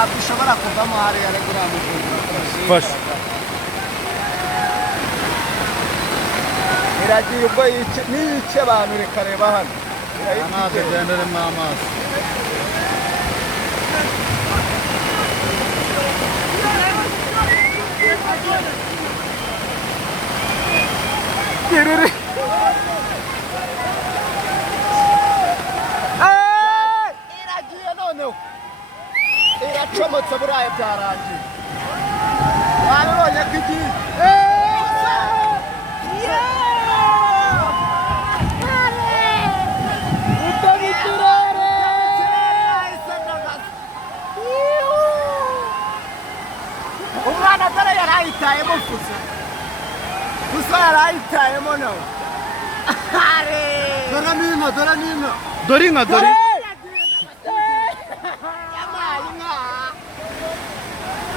ntabwo ushobora kuvamo hariya regura mukundira fasha iragiye ubwo niyice abantu reka reba hano amazi agenderemo amazi Giriri iragiye noneho iracomotse buriya byarangiye wabibonye ko igiye umwana dore yarayitayemo fuso gusa yarayitayemo nawe dore inka